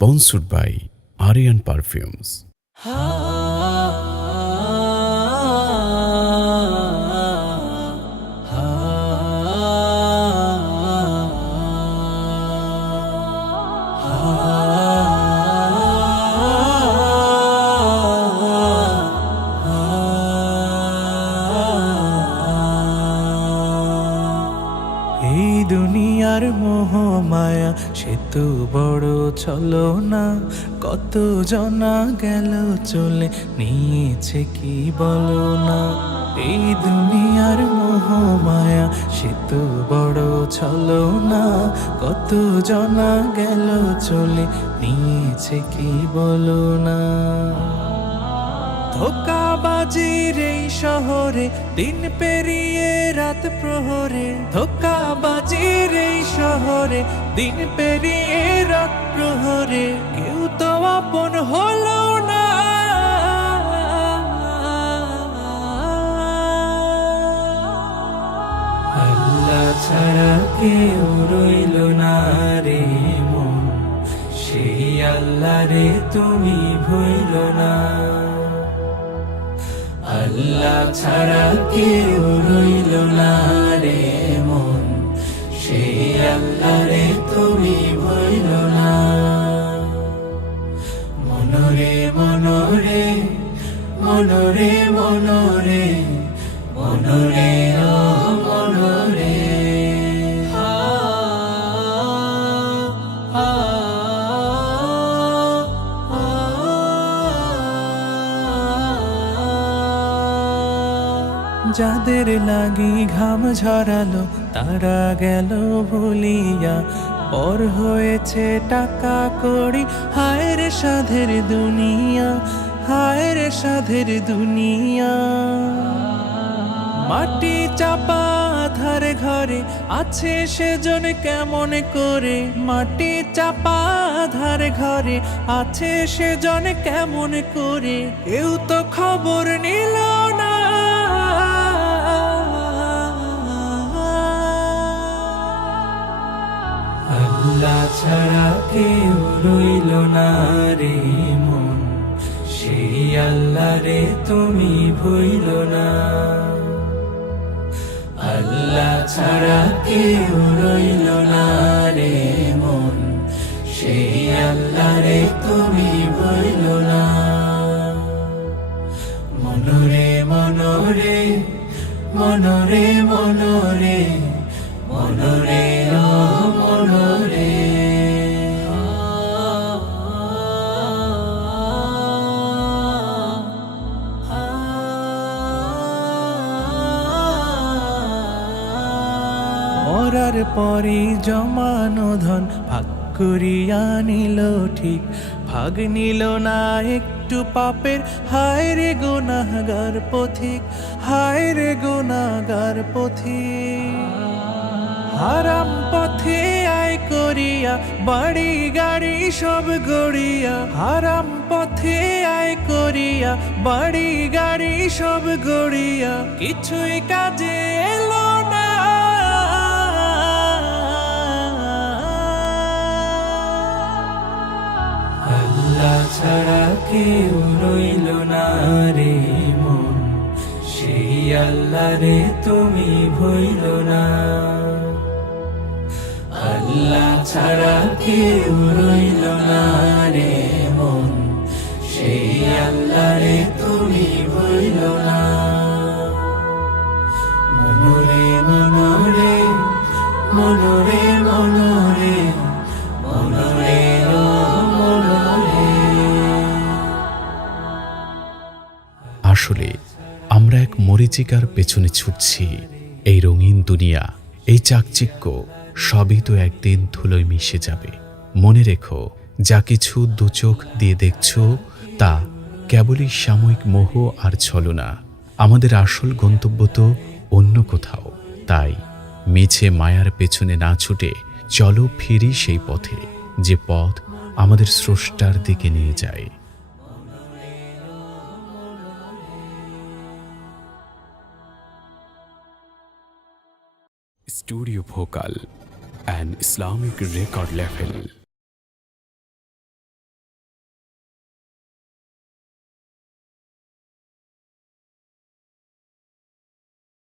sponsored by Aryan Perfumes. এই দুনিয়ার মোহ মায়া সে তো বড় ছলনা, কত জনা গেল চলে নিয়েছে কি বলো না। এই দুনিয়ার মোহ মায়া সে তো বড় ছলনা, কত জনা গেল চলে নিয়েছে কি বলো না। ধোঁকাবাজির এই শহরে দিন পেরিয়ে রাত প্রহরে, ধোঁকাবাজির এই শহরে দিন পেরিয়ে রাত প্রহরে, কেউ তো আপন হলো না। আল্লাহ ছাড়া কেউ রইল না রে মন, সেই আল্লাহ রে তুমি ভুইল না। আল্লাহ ছাড়া কেউ রইল না রে মন, সেই আল্লাহ রে তুমি ভুইল না। মনরে মনরে মনরে মনরে মনরে ও মনরে, যাদের লাগি ঘাম ঝরালো তারা গেল ভুলিয়া, পর হয়েছে টাকা কড়ি, হায় রে সাধের দুনিয়া, হায় রে সাধের দুনিয়া। মাটি চাপা আধার ঘরে আছে সেজন কেমন করে, মাটি চাপা আধার ঘরে আছে সেজন কেমন করে, কেউ তো খবর নিল না। আল্লাহ ছাড়া কেউ রইল না রে মন, সেই আল্লাহ রে তুমি ভুইল না। আল্লাহ ছাড়া কেউ রইল না রে মন, সেই আল্লাহ রে তুমি ভুইল না। মনরে মনরে মনরে মনরে মনরে ও মনরে, মরার পরে জমানো ধন ভাগ করিয়া নিল ঠিক, ভাগ নিল না একটু পাপের, হায় রে গুনাহগার পথিক, হায় রে গুনাহগার পথিক। হারাম পথে আয় করিয়া বাড়ি গাড়ি সব গড়িয়া, হারাম পথে আয় করিয়া বাড়ি গাড়ি সব গড়িয়া, কিছুই কাজে এলো না। আল্লাহ ছাড়া কেউ রইল না রে মন, সেই আল্লাহ রে তুমি ভুইল না। আল্লাহ ছাড়া কেউ রইল না রে মন, সেই আল্লাহ রে তুমি ভুইল না। মনরে মনরে মনরে মনরে মনরে ও মনরে। আসলে আমরা এক মরীচিকার পেছনে ছুটছি। এই রঙিন দুনিয়া, এই চাকচিক্য সবই তো একদিন ধুলোয় মিশে যাবে। মনে রেখো, যা কিছু দু চোখ দিয়ে দেখছো তা কেবলই সাময়িক মোহ আর ছলনা। আমাদের আসল গন্তব্য তো অন্য কোথাও। তাই মিছে মায়ার পেছনে না ছুটে চলো ফিরি সেই পথে, যে পথ আমাদের স্রষ্টার দিকে নিয়ে যায়। Studio Bhokal, an Islamic record label.